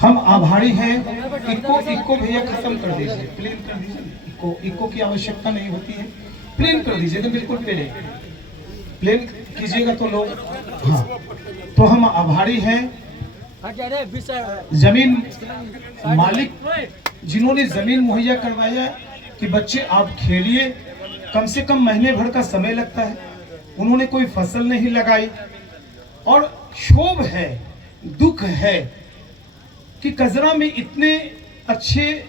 हम आभारी हैं। इको भैया खत्म कर दीजिए, प्लेन कर दीजिए। इको की आवश्यकता नहीं होती है, प्लेन कर दीजिए तो बिल्कुल प्लेन कीजिएगा तो लोग। हाँ, तो हम आभारी हैं जमीन मालिक जिन्होंने जमीन मुहैया करवाया कि बच्चे आप खेलिए। कम से कम महीने भर का समय लगता है, उन्होंने कोई फसल नहीं लगाई। और क्षोभ है, दुख है कि कजरा में इतने अच्छे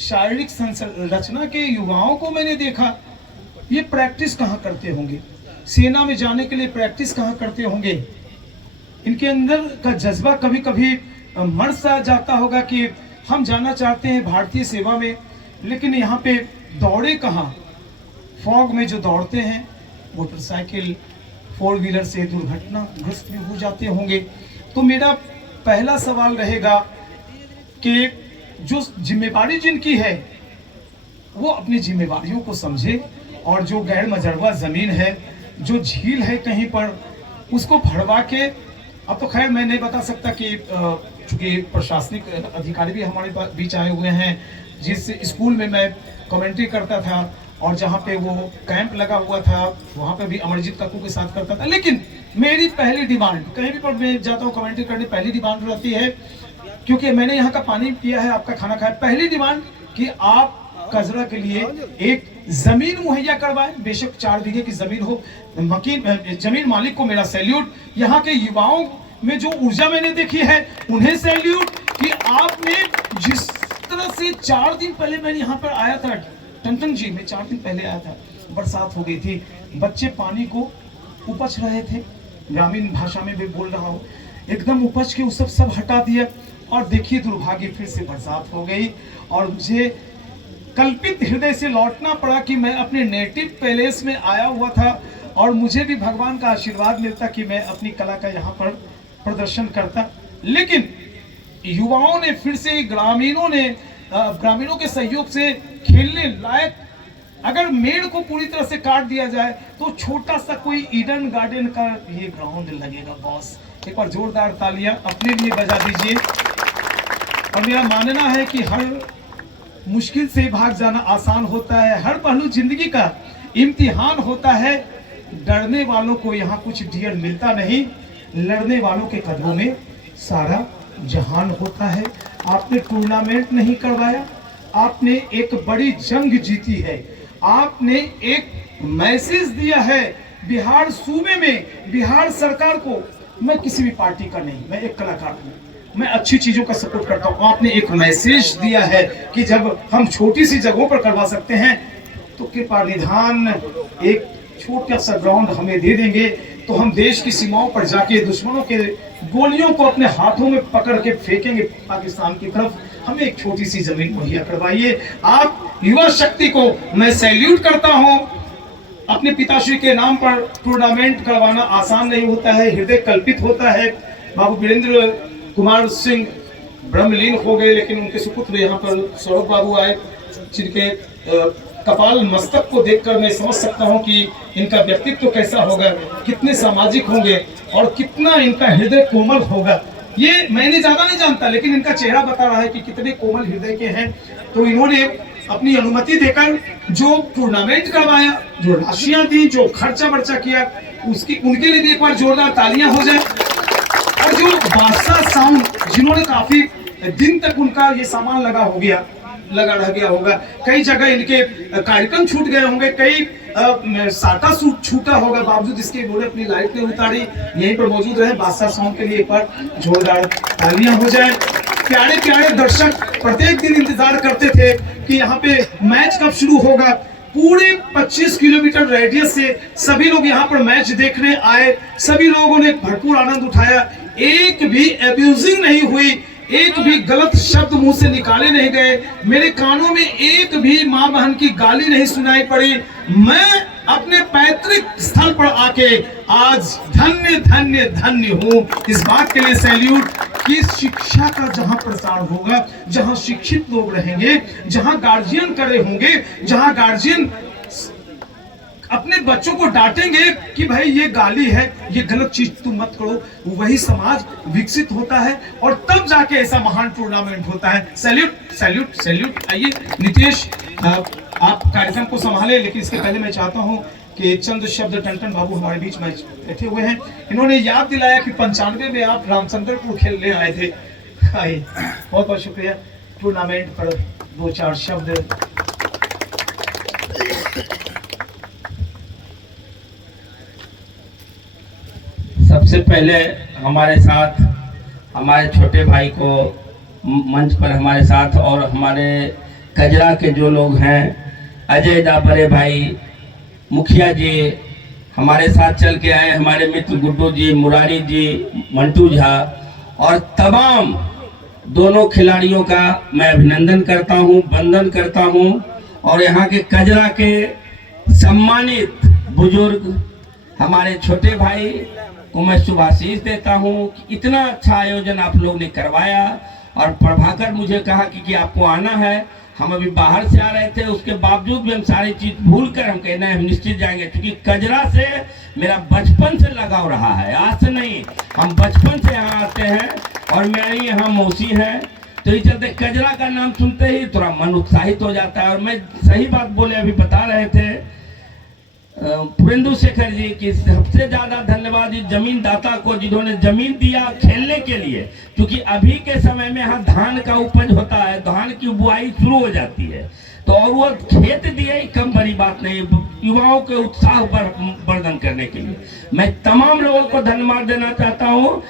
शारीरिक संरचना के युवाओं को मैंने देखा। ये प्रैक्टिस कहाँ करते होंगे, सेना में जाने के लिए प्रैक्टिस कहाँ करते होंगे। इनके अंदर का जज्बा कभी कभी मर सा जाता होगा कि हम जाना चाहते हैं भारतीय सेवा में, लेकिन यहाँ पे दौड़े कहाँ। फॉग में जो दौड़ते हैं, मोटरसाइकिल 4 व्हीलर से दुर्घटनाग्रस्त भी हो जाते होंगे। तो मेरा पहला सवाल रहेगा कि जो जिम्मेवारी जिनकी है वो अपनी जिम्मेवारियों को समझे, और जो गैर मजरवा जमीन है, जो झील है कहीं पर, उसको भरवा के। अब तो खैर मैं नहीं बता सकता कि चूंकि प्रशासनिक अधिकारी भी हमारे बीच आए हुए हैं, जिस स्कूल में मैं कमेंट्री करता था और जहाँ पे वो कैंप लगा हुआ था, वहाँ पे भी अमरजीत काकू के साथ करता था। लेकिन मेरी पहली डिमांड, कहीं भी पर मैं जाता हूँ कमेंट्री करने, पहली डिमांड रहती है, क्योंकि मैंने यहाँ का पानी पिया है, आपका खाना खाया, पहली डिमांड कि आप कजरा के लिए एक जमीन मुहैया करवाएं। बेशक 4 बीघे की जमीन हो, जमीन मालिक को मेरा सैल्यूट। यहाँ के युवाओं में जो ऊर्जा मैंने देखी है उन्हें सैल्यूट कि आपने जिस तरह से 4 दिन पहले मैंने यहाँ पर आया था, टंटन जी में 4 दिन पहले आया था, बरसात हो गई थी, बच्चे पानी को उपच रहे थे, ग्रामीण भाषा में भी बोल रहा हूँ, एकदम उपज के उस सब हटा दिया। और देखिए दुर्भाग्य, फिर से बरसात हो गई और मुझे कल्पित हृदय से लौटना पड़ा कि मैं अपने नेटिव पैलेस में आया हुआ था और मुझे भी भगवान का आशीर्वाद मिलता कि मैं अपनी कला का यहाँ पर प्रदर्शन करता। लेकिन युवाओं ने फिर से, ग्रामीणों के सहयोग से खेलने लायक, अगर मेड़ को पूरी तरह से काट दिया जाए तो छोटा सा कोई ईडन गार्डन का ये ग्राउंड लगेगा। बॉस, एक बार जोरदार तालियां अपने लिए बजा दीजिए। और मेरा मानना है कि हर मुश्किल से भाग जाना आसान होता है, हर पहलू जिंदगी का इम्तिहान होता है। डरने वालों को यहाँ कुछ डियर मिलता नहीं, लड़ने वालों के कदमों में सारा जहान होता है। आपने टूर्नामेंट नहीं करवाया, आपने एक बड़ी जंग जीती है, आपने एक मैसेज दिया है बिहार सूबे में, बिहार सरकार को। मैं किसी भी पार्टी का नहीं, मैं एक कलाकार हूँ, मैं अच्छी चीजों का सपोर्ट करता हूँ। आपने एक मैसेज दिया है कि जब हम छोटी सी जगहों पर करवा सकते हैं तो कृपा निधान एक छोटा सा ग्राउंड हमें दे देंगे तो हम देश की सीमाओं पर जाके दुश्मनों के गोलियों को अपने हाथों में पकड़ के फेंकेंगे पाकिस्तान की तरफ। हमें एक छोटी सी जमीन मुहैया करवाइए। आप युवा शक्ति को मैं सैल्यूट करता हूँ। अपने पिताश्री के नाम पर टूर्नामेंट करवाना आसान नहीं होता है, हृदय कल्पित होता है। बाबू वीरेंद्र कुमार सिंह ब्रह्मलीन हो गए, लेकिन उनके सुपुत्र यहाँ पर सौरभ बाबू आए, जिनके कपाल मस्तक को देखकर मैं समझ सकता हूँ कि इनका व्यक्तित्व कैसा होगा, कितने सामाजिक होंगे और कितना इनका हृदय कोमल होगा। ये मैंने ज्यादा नहीं जानता, लेकिन इनका चेहरा बता रहा है कि कितने कोमल हृदय के हैं। तो इन्होंने अपनी अनुमति देकर जो टूर्नामेंट करवाया, जो राशियां दी, जो खर्चा वर्चा किया, उनके लिए भी एक बार जोरदार तालियां हो जाए। और जो बादशाह साउंड, जिन्होंने काफी दिन तक उनका ये सामान लगा रह गया होगा, कई जगह इनके कार्यक्रम छूट गए होंगे, कई साटा छूटा होगा, बावजूद इसके इन्होंने अपनी लाइट नहीं उतारी, यहीं पर मौजूद रहे। बादशाह साउंड के लिए एक बार जोरदार तालियां हो जाए। प्यारे प्यारे दर्शक प्रत्येक दिन इंतजार करते थे कि यहाँ पे मैच कब शुरू होगा। पूरे 25 किलोमीटर रेडियस से सभी लोग यहाँ पर मैच देखने आए, सभी लोगों ने भरपूर आनंद उठाया, एक भी एब्यूजिंग नहीं हुई, एक भी गलत शब्द मुंह से निकाले नहीं गए, मेरे कानों में एक भी माँ बहन की गाली नहीं सुनाई पड़ी। मैं अपने पैतृक स्थल पर आके आज धन्य धन्य धन्य हूँ। इस बात के लिए सैल्यूट कि शिक्षा का जहां प्रसार होगा, जहां शिक्षित लोग रहेंगे, जहां गार्जियन करे होंगे, जहां गार्जियन अपने बच्चों को डांटेंगे कि भाई ये गाली है, ये गलत चीज तुम मत करो, वही समाज विकसित होता है और तब जाके ऐसा महान टूर्नामेंट होता है। Salute salute salute. आइए नीतीश, आप कार्यक्रम को संभाले, लेकिन इसके पहले मैं चाहता हूं कि चंद शब्द टंटन बाबू हमारे बीच में बैठे हुए हैं, इन्होंने याद दिलाया कि 95 में आप रामचंद्रपुर खेलने आए थे। आइए, बहुत बहुत शुक्रिया। टूर्नामेंट पर 2-4 शब्द। सबसे पहले हमारे साथ हमारे छोटे भाई को मंच पर हमारे साथ, और हमारे कजरा के जो लोग हैं, अजय दा, बड़े भाई, मुखिया जी हमारे साथ चल के आए, हमारे मित्र गुड्डू जी, मुरारी जी, मंटू झा, और तमाम दोनों खिलाड़ियों का मैं अभिनंदन करता हूं, वंदन करता हूं। और यहाँ के कजरा के सम्मानित बुजुर्ग हमारे छोटे भाई को मैं शुभाशीष देता हूं कि इतना अच्छा आयोजन आप लोग ने करवाया। और प्रभाकर मुझे कहा कि आपको आना है, हम अभी बाहर से आ रहे थे, उसके बावजूद भी हम सारी चीज भूल कर हम कहना है हम निश्चित जाएंगे, क्योंकि कजरा से मेरा बचपन से लगाव रहा है, आज से नहीं, हम बचपन से यहाँ आते हैं और मेरी यहाँ मौसी है, तो इस चलते कजरा का नाम सुनते ही थोड़ा मन उत्साहित हो जाता है। और मैं सही बात बोले, अभी बता रहे थे पुरेंदु शेखर जी की सबसे ज्यादा धन्यवाद इस जमीन दाता को जिन्होंने जमीन दिया खेलने के लिए, क्योंकि अभी के समय में यहाँ धान का उपज होता है, धान की बुआई शुरू हो जाती है, तो और वो खेत दिए ही कम बड़ी बात नहीं, युवाओं के उत्साह वर्धन करने के लिए मैं तमाम लोगों को धन्यवाद देना चाहता हूँ,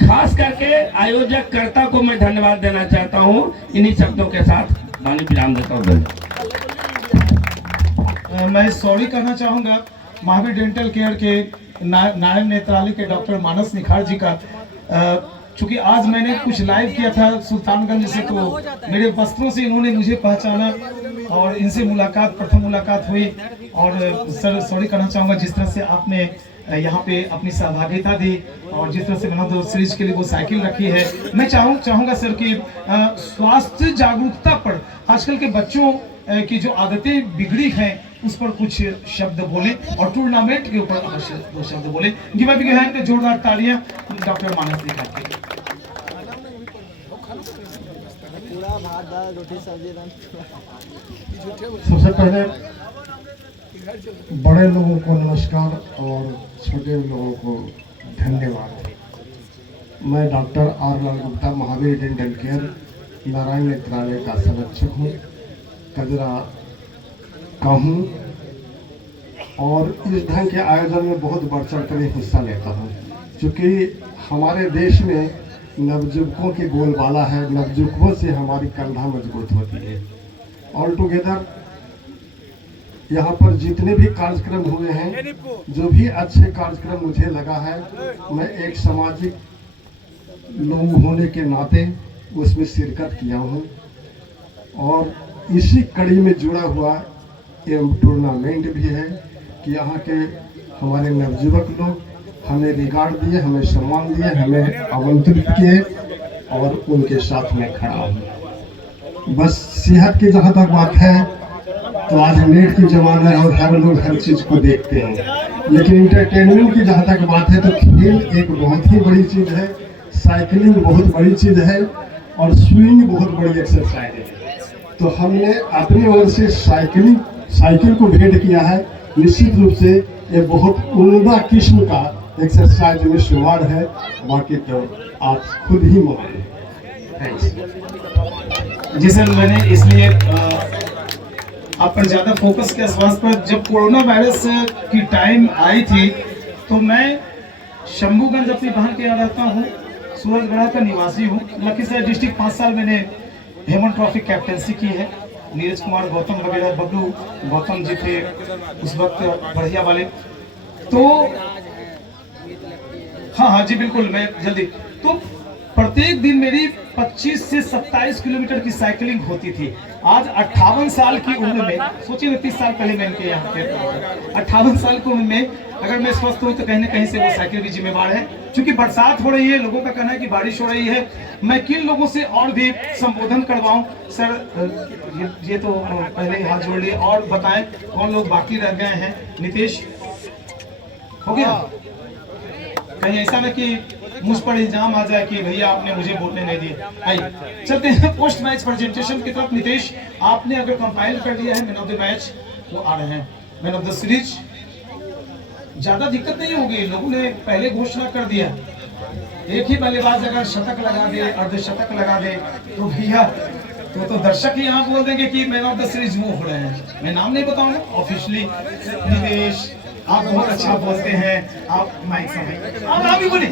खास करके आयोजक कर्ता को मैं धन्यवाद देना चाहता हूँ। इन्हीं शब्दों के साथ वाणी विराम देता हूँ। मैं सॉरी करना चाहूंगा महावीर डेंटल केयर के नायब नेत्रालय के डॉक्टर मानस निखार जी का, चूंकि आज मैंने कुछ लाइव किया था सुल्तानगंज से, तो मेरे वस्त्रों से इन्होंने मुझे पहचाना और इनसे प्रथम मुलाकात हुई। और सर सॉरी करना चाहूंगा जिस तरह से आपने यहाँ पे अपनी सहभागिता दी और जिस तरह से मैंने दो सीरीज के लिए वो साइकिल रखी है। मैं चाहूंगा सर कि स्वास्थ्य जागरूकता पर आजकल के बच्चों की जो आदतें बिगड़ी हैं उस पर कुछ शब्द बोले और टूर्नामेंट के ऊपर अवश्य 2 शब्द बोले। गिव अ बिग हैंड, जोरदार तालियां डॉक्टर मानस निखार के लिए। सबसे पहले बड़े लोगों को नमस्कार और छोटे लोगों को धन्यवाद। मैं doctor R Lal Gupta, Mahavir dental care Narayan नेत्रालय का संरक्षक हूँ, कजरा का हूँ, और इस ढंग के आयोजन में बहुत बढ़ चढ़ कर हिस्सा लेता हूँ, क्योंकि हमारे देश में नवजुवकों की बोलबाला है, नवजुवकों से हमारी कंधा मजबूत होती है। ऑल टुगेदर यहाँ पर जितने भी कार्यक्रम हुए हैं, जो भी अच्छे कार्यक्रम मुझे लगा है, मैं एक सामाजिक लोग होने के नाते उसमें शिरकत किया हूँ, और इसी कड़ी में जुड़ा हुआ एवं टूर्नामेंट भी है कि यहाँ के हमारे नवजुवक लोग हमें रिगार्ड दिए, हमें सम्मान दिए, हमें आमंत्रित किए और उनके साथ में खड़ा हूँ। बस सेहत की जहाँ तक बात है तो आज नेट की जमाना है और हर लोग हर चीज़ को देखते हैं, लेकिन इंटरटेनमेंट की जहाँ तक बात है तो खेल एक बहुत ही बड़ी चीज़ है, साइकिलिंग बहुत बड़ी चीज़ है और स्विमिंग बहुत बड़ी एक्सरसाइज है। तो हमने अपनी ओर से साइकिल को भेंट किया है। निश्चित रूप से ये बहुत उम्दा किस्म का एक्सरसाइज में शुमार है, बाकी तो आप खुद ही माने। जी सर, मैंने इसलिए आप पर ज़्यादा फोकस किया स्वास्थ्य पर। जब कोरोना वायरस की टाइम आई थी तो मैं शंभूगंज अपनी बहन के यहाँ रहता हूँ, सूरजगढ़ा का निवासी हूँ, लखीसराय डिस्ट्रिक्ट। 5 साल मैंने हेमन ट्रॉफी कैप्टनसी की है। नीरज कुमार गौतम वगैरह, बबलू गौतम जी थे उस वक्त बढ़िया वाले। तो हाँ जी बिल्कुल, मैं जल्दी। तो प्रत्येक दिन मेरी 25 से 27 किलोमीटर की साइकिलिंग होती थी। आज 58 साल की उम्र में, सोचिए 30 साल पहले मैं इनके यहाँ पे 58 साल की उम्र में अगर मैं स्वस्थ हूँ तो कहीं ना कहीं से वो साइकिल भी जिम्मेवार है। क्योंकि बरसात हो रही है, लोगों का कहना है कि बारिश हो रही है, मैं किन लोगों से और भी संबोधन करवाऊं। सर ये तो पहले ही हाथ जोड़ लिए, और बताएं कौन लोग बाकी रह गए हैं। नितेश हो गया? कहीं ऐसा ना कि मुझ पर इल्जाम आ जाए कि भैया आपने मुझे बोलने नहीं दिए। आइए चलते हैं पोस्ट मैच प्रेजेंटेशन की तरफ। नितेश, आपने अगर कंपाइल कर लिया है मैन ऑफ द मैच, वो आ रहे हैं मैन ऑफ द सीरीज। ज्यादा दिक्कत नहीं होगी, लोगों ने पहले घोषणा कर दिया, एक ही बल्लेबाज अगर शतक लगा दे, अर्धशतक लगा दे, तो भैया तो दर्शक ही यहाँ बोल देंगे कि मैन ऑफ द सीरीज वो हो रहे हैं। मैं नाम नहीं बताऊंगा ऑफिशियली। नितेश, आप बहुत अच्छा बोलते हैं, आप माइक समय आप भी बोलिए।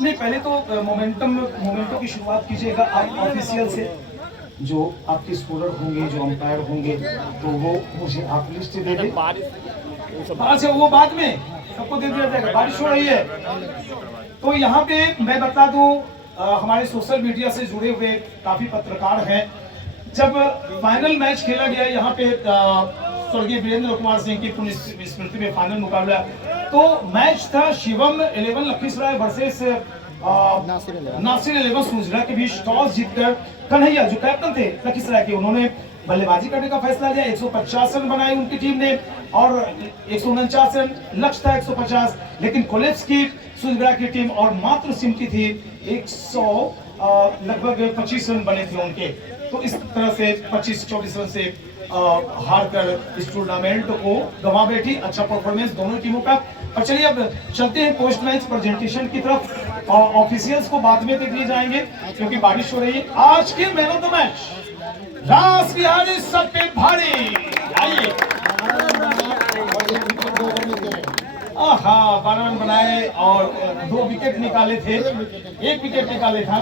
नहीं, पहले तो मोमेंटो की शुरुआत कीजिएगा आप ऑफिशियल से। जो आपके स्कोरर होंगे, जो अंपायर होंगे, तो वो मुझे आप लिस्ट दे दें। अच्छा, वो बाद में सबको दे दिया जाएगा। बारिश हो रही है तो यहाँ पे मैं बता दूं, हमारे सोशल मीडिया से जुड़े हुए काफी पत्रकार हैं। जब फाइनल मैच खेला गया यहाँ पे स्वर्गीय वीरेंद्र कुमार सिंह की पुण्य स्मृति में फाइनल मुकाबला, तो मैच था शिवम 11 लखीसराय वर्सेस नासिर 11 सुरजला के बीच। टॉस जीतकर कन्हैया जो कैप्टन थे लखीसराय के, उन्होंने बल्लेबाजी करने का फैसला लिया। 150 रन बनाए उनकी टीम ने और 149 रन लक्ष्य था 150, लेकिन कोलेप्स की सुरजला की टीम और मात्र सिमटी थी 100 लगभग 25 रन बने थे उनके। तो इस तरह से 25-24 रन से हार कर इस टूर्नामेंट को गंवा बैठी। अच्छा परफॉर्मेंस दोनों टीमों का। और चलिए अब चलते हैं पोस्ट मैच प्रेजेंटेशन की तरफ। ऑफिशियल्स को बाद में देख लिए जाएंगे क्योंकि बारिश हो रही है। आज के मैन ऑफ द मैच रास बिहारी सब पे भारी। आइए, 12 रन बनाए और 2 विकेट निकाले थे, 1 विकेट निकाले था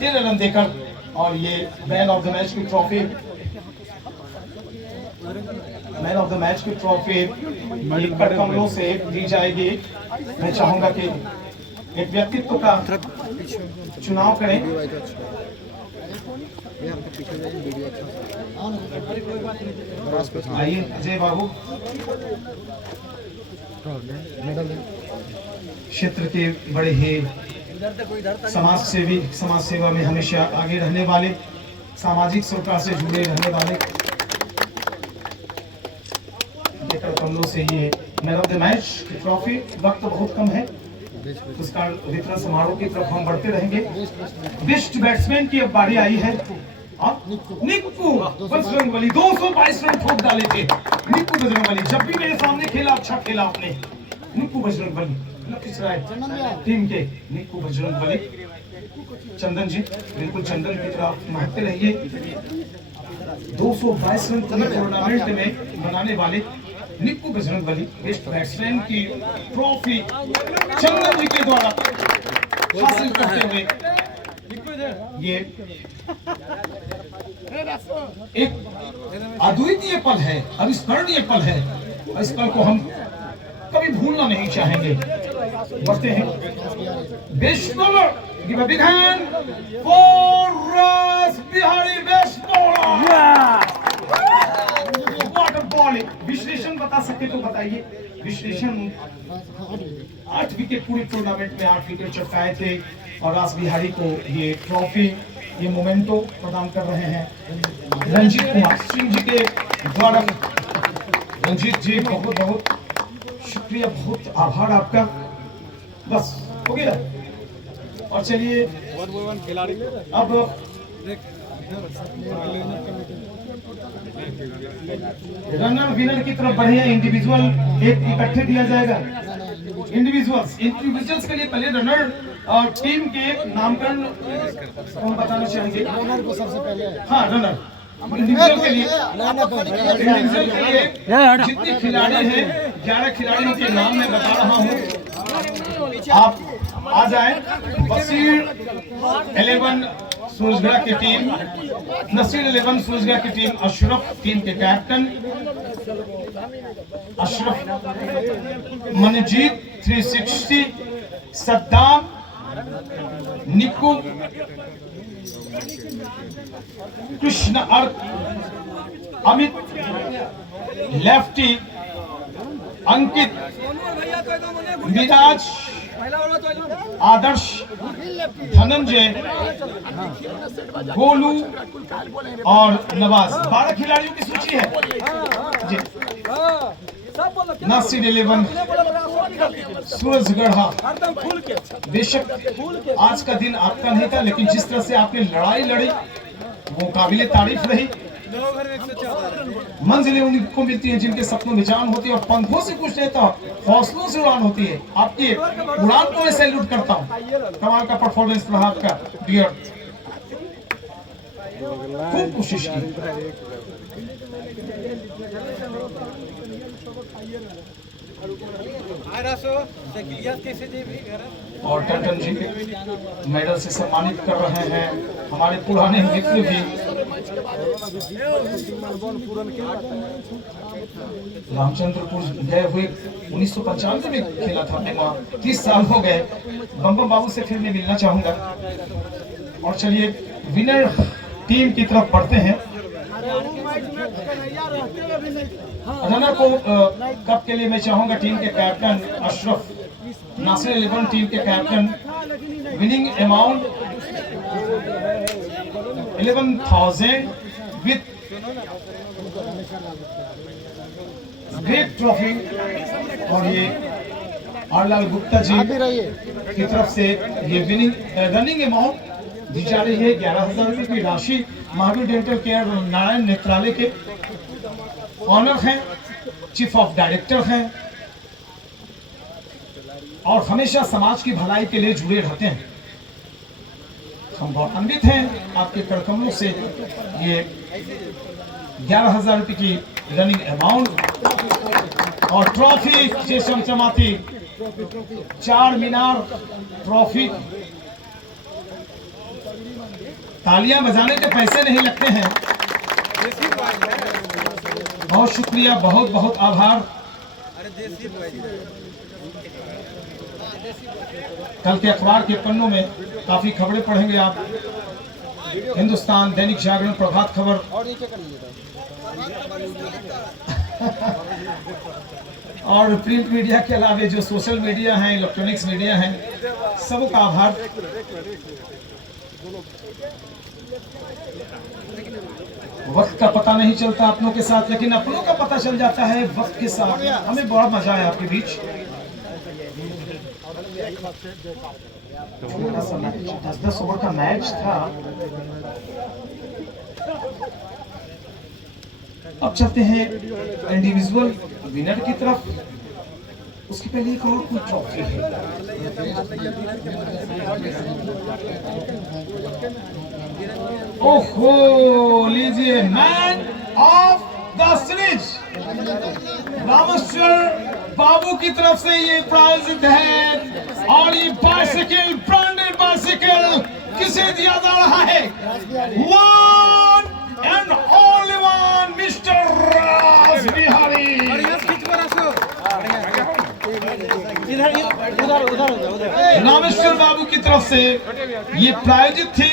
13 रन देकर। और ये मैन ऑफ द मैच की trophy, man of the match की ट्रॉफी लिखकर कमलों से दी जाएगी। मैं चाहूंगा कि एक व्यक्तित्व का चुनाव करें। आइए अजय बाबू, क्षेत्र के बड़े ही समाज सेवी, समाज सेवा में हमेशा आगे रहने वाले, सामाजिक सरकार से जुड़े रहने वाले, कमलों से ये मैन ऑफ द मैच की ट्रॉफी। वक्त बहुत कम है, उसका वितरण समारोह की तरफ हम बढ़ते रहेंगे। बेस्ट बैट्समैन की अब बारी आई है। निक्कू बजरंगबली 222 रन ठोक डाले थे। निक्कू बजरंगबली जब भी मेरे सामने खेला अच्छा खेला आपने। निक्कू बजरंगबली लखीसराय टीम के निक्कू बजरंगबली। चंदन जी, बिल्कुल चंदन की तरफ महकते रहिए। 222 रन टूर्नामेंट में बनाने वाले निक्कू बजरंगबली बेस्ट बैट्समैन की ट्रॉफी चंदन जी के द्वारा हासिल करते हुए ये एक अद्वितीय पल है, अविस्मरणीय पल है। इस पल को हम कभी भूलना नहीं चाहेंगे। बढ़ते हैं best bowler, give a big hand for रास बिहारी बेस्ट बॉलर। बॉलिंग विश्लेषण बता सकते तो बताइए। विश्लेषण 8 विकेट पूरे टूर्नामेंट में 8 विकेट चटकाए थे और रास बिहारी को ये ट्रॉफी, ये मोमेंटो प्रदान कर रहे हैं रंजीत कुमार सिंह जी के द्वारा। रंजीत जी बहुत बहुत शुक्रिया, बहुत आभार आपका। बस हो गया। और चलिए अब रनर विनर की तरफ बढ़े। इंडिविजुअल एक इकट्ठे दिया जाएगा। इंडिविजुअल्स के लिए पहले रनर और टीम के नामकरण कौन बताना चाहेंगे? रनर को सबसे पहले। हाँ, रनर इंडिविजुअल के लिए जितने खिलाड़ी हैं 11 खिलाड़ियों के नाम मैं बता रहा हूँ, आप आ जाए। बसीर 11 सूरजगढ़ की टीम, नसीर 11 सूरजगढ़ की टीम, अशरफ टीम के कैप्टन, अशरफ, मनजीत 360, सद्दाम, निक्कू कृष्ण अर्क, अमित, लेफ्टी, अंकित, मिराज, आदर्श, धनंजय, गोलू और नवाज। 12 खिलाड़ियों की सूची है जी। नासिर 11, सूरज गढ़ा। बेशक आज का दिन आपका नहीं था, लेकिन जिस तरह से आपने लड़ाई लड़ी वो काबिले तारीफ रही। मंजिलें उनको मिलती हैं जिनके सपनों में जान होती है, और पंखों से कुछ नहीं था, हौसलों से उड़ान होती है। आपकी उड़ान को मैं सैल्यूट करता हूँ। कमाल का परफॉर्मेंस रहा आपका डियर, खूब कोशिश की। और टंटन जी मेडल से सम्मानित कर रहे हैं हमारे पुराने मित्र भी। रामचंद्रपुर गए हुए 1995 में खेला था अपने वहाँ, 30 साल हो गए। बम बाबू से फिर मैं मिलना चाहूंगा। और चलिए विनर टीम की तरफ बढ़ते हैं। रनर को कप के लिए मैं चाहूंगा टीम के कैप्टन अशरफ, नासिर 11 टीम के captain. Winning amount 11,000 with great trophy. और ये आरलाल गुप्ता जी की तरफ से ये विनिंग रनिंग अमाउंट दी जा रही है। 11,000 रुपए की राशि महावीर डेंटल केयर नारायण नेत्रालय के ऑनर हैं, चीफ ऑफ डायरेक्टर हैं और हमेशा समाज की भलाई के लिए जुड़े रहते हैं। हम गौरवान्वित हैं आपके करकमलों से। ये 11,000 रुपए की रनिंग अमाउंट और ट्रॉफी से चमचमाती 4 मीनार ट्रॉफी। तालियां बजाने के पैसे नहीं लगते हैं। बहुत शुक्रिया, बहुत बहुत आभार। कल के अखबार के पन्नों में काफी खबरें पढ़ेंगे आप। हिंदुस्तान, दैनिक जागरण, प्रभात खबर और प्रिंट मीडिया के अलावे जो सोशल मीडिया है, इलेक्ट्रॉनिक्स मीडिया है, सबका आभार। वक्त का पता नहीं चलता अपनों के साथ, लेकिन अपनों का पता चल जाता है वक्त के साथ। हमें बहुत मजा आया आपके बीच। 10-10 ओवर का मैच था। अब चलते हैं इंडिविजुअल विनर की तरफ। उसके पहले एक और कोई ट्रॉफी है। ओहो, लीजिए man of the series Rameshwar babu की तरफ से ये प्राइज है। और ये बाइसिकल, ब्रांडेड बाइसिकल किसे दिया जा रहा है? One and only one, mister Raj Bihari. Rameshwar babu की तरफ से ये प्रायोजित थी,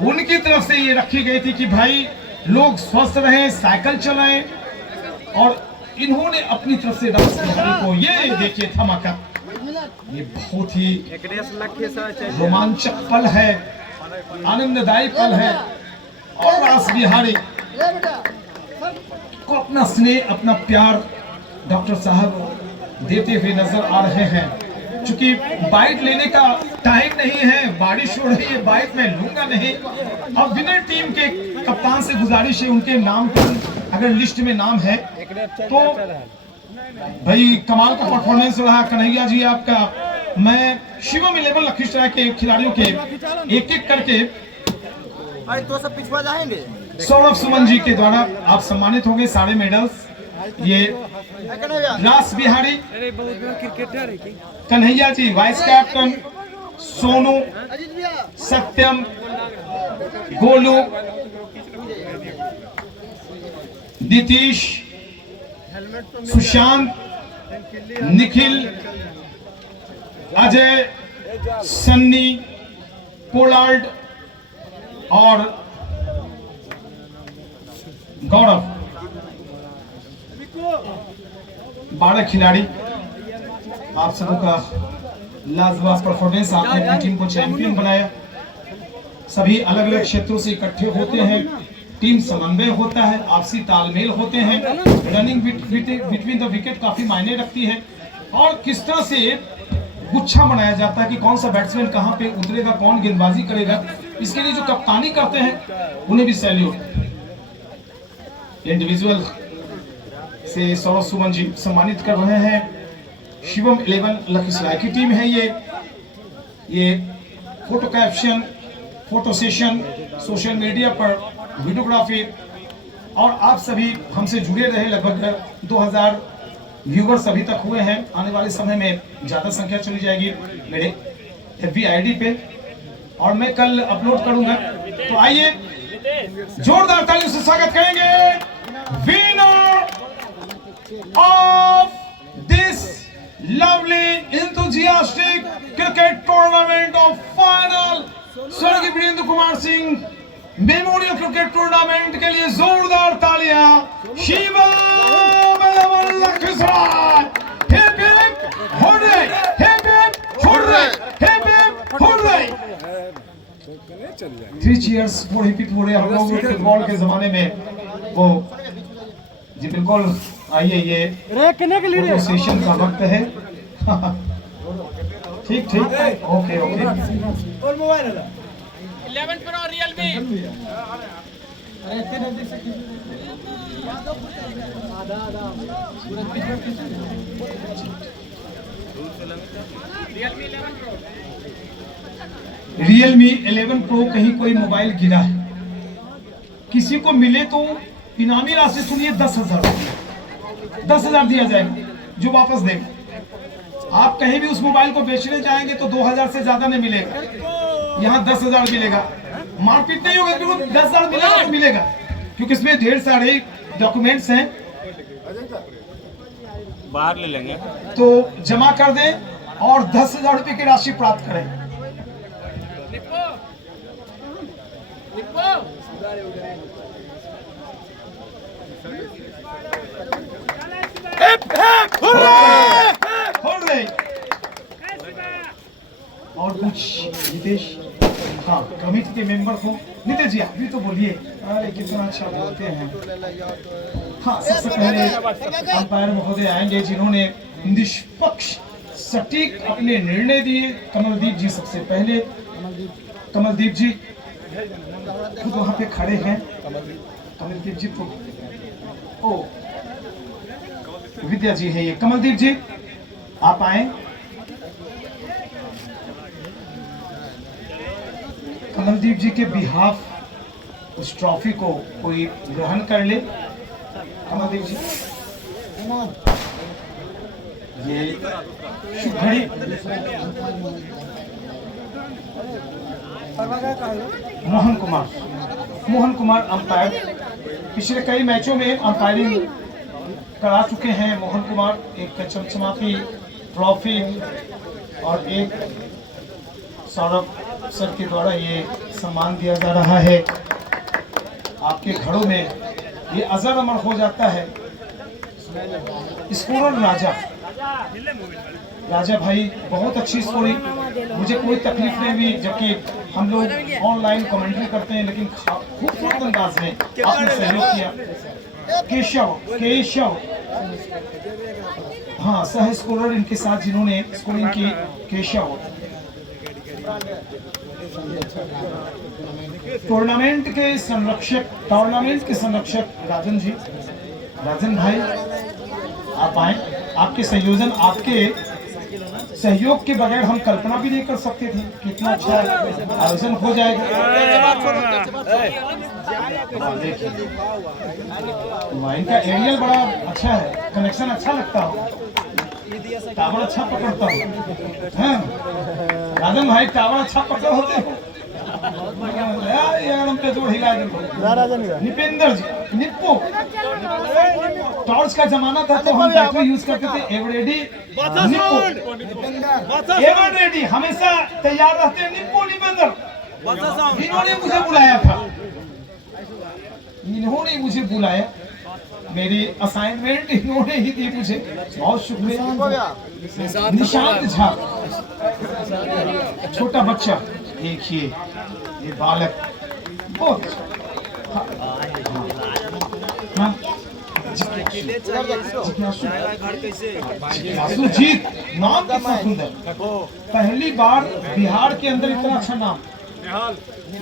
उनकी तरफ से ये रखी गई थी कि भाई लोग स्वस्थ रहें, साइकिल चलाएं। और इन्होंने अपनी तरफ से राज बिहारी को ये देखिए धमाका, ये बहुत ही रोमांचक पल है, आनंददायी पल है। और राज बिहारी को अपना स्नेह, अपना प्यार डॉक्टर साहब देते हुए नजर आ रहे हैं। चूंकि बाइट लेने का टाइम नहीं है, बारिश हो रही है, बाइट में लूंगा नहीं। अब विनर टीम के कप्तान से गुजारिश है, उनके नाम पर अगर लिस्ट में नाम है तो भाई कमाल का परफॉर्मेंस रहा कन्हैया जी आपका। मैं शिवम 11 लखीसराय के खिलाड़ियों के एक एक करके तो सब पिछवा जाएंगे। सौरभ सुमन जी के द्वारा आप सम्मानित होंगे सारे मेडल्स। ये राज बिहारी, कन्हैया जी वाइस कैप्टन, सोनू, सत्यम, गोलू, नीतीश, सुशांत, निखिल, अजय, सन्नी, पोलार्ड, और गौरव 12 खिलाड़ी, आप सबों का लाजवाब परफॉर्मेंस, आपने अपनी टीम को चैंपियन बनाया। सभी अलग अलग क्षेत्रों से इकट्ठे होते हैं, टीम समन्वय होता है, आपसी तालमेल होते हैं, रनिंग बिटवीन द विकेट काफी मायने रखती है, और किस तरह से गुच्छा बनाया जाता है कि कौन सा बैट्समैन कहां पे उतरेगा, कौन गेंदबाजी करेगा। इसके लिए जो कप्तानी करते हैं उन्हें भी सैल्यूट। इंडिविजुअल से सौरभ सुमन जी सम्मानित कर रहे हैं। शिवम 11 लखीसराय की टीम है ये photo caption, photo session, social media पर वीडियोग्राफी, और आप सभी हमसे जुड़े रहे। लगभग 2000 व्यूवर्स अभी तक हुए हैं। आने वाले समय में ज्यादा संख्या चली जाएगी मेरे FB ID पे, और मैं कल अपलोड करूंगा। तो आइए जोरदार तालियों से स्वागत करेंगे winner of this lovely enthusiastic cricket tournament of final, स्वर्गीय Virendra Kumar Singh memorial cricket tournament के लिए जोरदार तालियां। Shivam 11 Lakhisarai, hip hip hurray, hip hip hurray, hip hip hurray. 3 cheers for hip hip hurray. हम लोग फुटबॉल के जमाने में वो जी बिल्कुल। आइए ये फोटो सेशन का वक्त है। ठीक ठीक, ओके ओके। और मोबाइल है 11 Pro Realme। Realme 11 Pro कहीं कोई मोबाइल गिरा है, किसी को मिले तो इनामी राशि सुनिए 10,000 दिया जाएगा जो वापस देगा। आप कहीं भी उस मोबाइल को बेचने जाएंगे तो 2000 से ज्यादा नहीं मिलेगा, यहाँ 10,000 मिलेगा। मारपीट नहीं होगा, क्योंकि 10,000 मिलेगा तो मिलेगा, क्योंकि इसमें ढेर सारे डॉक्यूमेंट्स हैं। बाहर ले लेंगे तो जमा कर दें और 10,000 रुपए की राशि प्राप्त करें। और कुछ नितेश, हाँ कमेटी के मेंबर हो। नितेश जी आप भी तो बोलिए, अरे कितना अच्छा बोलते हैं। हाँ सबसे पहले अंपायर महोदय आएंगे जिन्होंने निष्पक्ष सटीक अपने निर्णय दिए। कमलदीप जी सबसे पहले। कमलदीप जी खुद वहां पे खड़े हैं। कमलदीप जी तो ओ विद्या जी है ये। कमलदीप जी आप आए। कमलदीप जी के बिहाफ उस ट्रॉफी को कोई ग्रहण कर ले। कमलदीप जी ये शुभ घड़ी। मोहन कुमार अंपायर, पिछले कई मैचों में अंपायरिंग करा चुके हैं। मोहन कुमार एक चमचमाती ट्रॉफी और एक सौरभ सर के द्वारा ये सम्मान दिया जा रहा है। आपके घरों में ये अजर अमर हो जाता है। स्कोरर राजा भाई बहुत अच्छी स्कोरिंग, मुझे कोई तकलीफ नहीं हुई, जबकि हम लोग ऑनलाइन कमेंट्री करते हैं, लेकिन खूबसूरत अंदाज में आपने सहयोग किया। केशव हाँ सह स्कोरर इनके साथ जिन्होंने स्कोरिंग की, केशव। टूर्नामेंट के संरक्षक राजन जी, राजन भाई आप आए। आपके संयोजन, आपके सहयोग के बगैर हम कल्पना भी नहीं कर सकते थे कितना अच्छा आयोजन हो जाएगा। वाइन का एरियल बड़ा अच्छा है, कनेक्शन अच्छा लगता हो, टावर अच्छा पकड़ता हो। हाँ राजन भाई टावर अच्छा पकड़ होते हो। निपेंद्र जी निप्पो, टॉर्च का जमाना था तो हम बैटरी यूज करते थे। एवरेडी निप्पो, एवरेडी हमेशा तैयार रहते हैं। निप्पो निपेंद्र इन्होंने मुझे बुलाया था, इन्होंने मुझे बुलाया, मेरी असाइनमेंट इन्होंने ही दी मुझे, बहुत शुक्रिया। निशांत झा, छोटा बच्चा, देखिए ये बालक बहुत हाँ। जिज्ञासु जीत, नाम कितना सुंदर, पहली बार बिहार के अंदर इतना अच्छा नाम।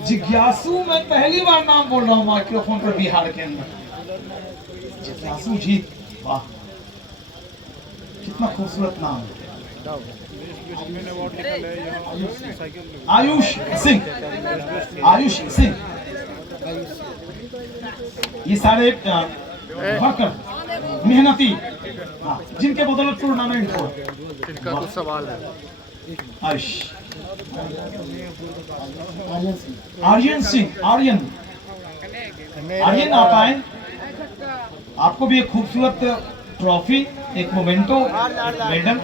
जिज्ञासु मैं पहली बार नाम बोल रहा हूँ माइक्रोफोन पर बिहार के अंदर। जिज्ञासु जीत, वाह कितना खूबसूरत नाम है। आयुष सिंह, आयुष सिंह, ये सारे वर्कर मेहनती, जिनके बदौलत टूर्नामेंट हो। इनका कुछ सवाल है। आयुष, आर्यन सिंह, आर्यन, आर्यन आप आए, आपको भी एक खूबसूरत ट्रॉफी, एक मोमेंटो, एक मेडल।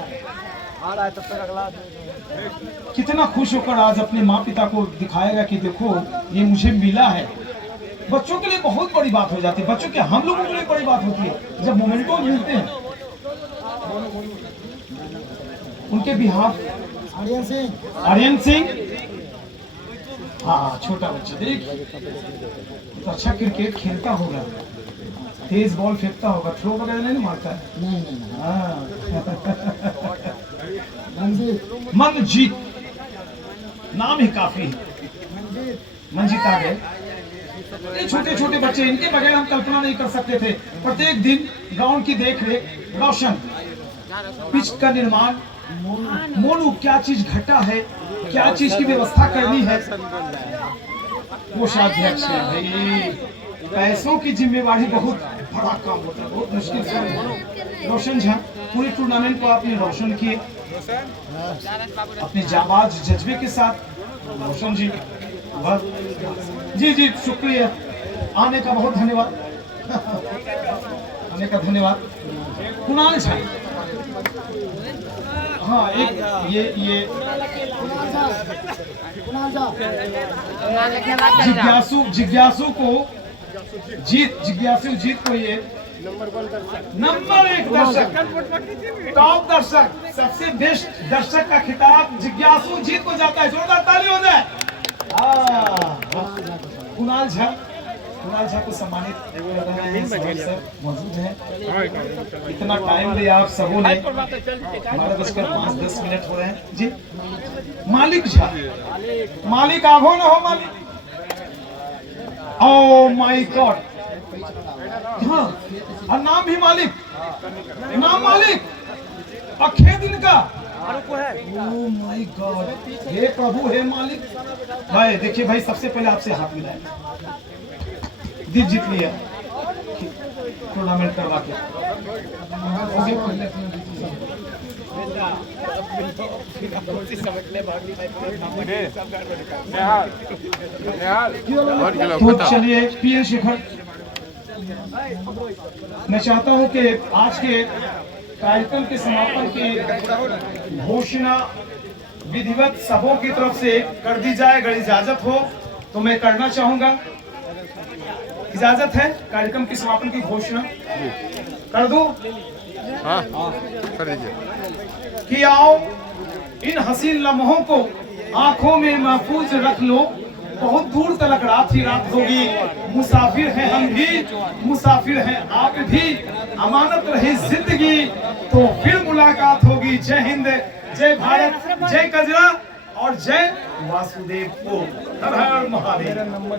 कितना खुश होकर आज अपने माँ पिता को दिखाएगा कि देखो ये मुझे मिला है। बच्चों के लिए बहुत बड़ी बात हो जाती है, बच्चों के हम लोगों के लिए बड़ी बात होती है जब मोमेंटो मिलते हैं। उनके बिहाफ आर्यन सिंह, हाँ छोटा बच्चा, देख तो अच्छा क्रिकेट खेलता होगा, तेज बॉल फेंकता होगा, थ्रो वगैरह नहीं मारता है। हाँ। मनजीत, नाम ही काफी है। मंजीत आ गए। ये छोटे छोटे बच्चे, इनके बगैर हम कल्पना नहीं कर सकते थे। प्रत्येक दिन ग्राउंड की देख रेख, रोशन, पिच का निर्माण, मोनू क्या चीज घटा है, क्या चीज की व्यवस्था करनी है, कोषाध्यक्ष है भाई। पैसों की जिम्मेवारी बहुत बड़ा काम होता है, बहुत मुश्किल से। रोशन झा, पूरे टूर्नामेंट को आपने रोशन किए अपने जाबाज जज्बे के साथ। रोशन जी, जी जी शुक्रिया, आने का बहुत धन्यवाद, आने का धन्यवाद। कुणाल झा, हाँ एक ये जिज्ञासु को जिज्ञासु जीत को ये नंबर 1 दर्शक, टॉप दर्शक, सबसे बेस्ट दर्शक का खिताब जिज्ञासु जीत को जाता है। जोरदार ताली हो जाए। कुणाल झा, कुणाल झा को सम्मानित मौजूद है। इतना टाइम दिया आप सबों ने, 12:05 हो रहे हैं जी। मालिक झा, मालिक आभो न हो मालिक, ओ माय गॉड, हाँ और नाम भी मालिक, नाम मालिक, अखे दिन का, ओ माय गॉड, हे प्रभु हे मालिक। भाई देखिए भाई, सबसे पहले आपसे हाथ मिलाए, दीप जीत लिया टूर्नामेंट करवा के। तो चलिए पीएन शेखर, मैं चाहता हूं कि आज के कार्यक्रम के समापन की घोषणा विधिवत सबों की तरफ से कर दी जाए। अगर इजाजत हो तो मैं करना चाहूंगा। इजाजत है कार्यक्रम के समापन की घोषणा कर दूं? हाँ कर दीजिए। कि आओ इन हसीन लम्हों को आंखों में महफूज रख लो, बहुत दूर तलक रात ही रात होगी। मुसाफिर हैं हम भी, मुसाफिर हैं आप भी, अमानत रही जिंदगी तो फिर मुलाकात होगी। जय हिंद, जय भारत, जय कजरा और जय वासुदेव को। हर हर महादेव।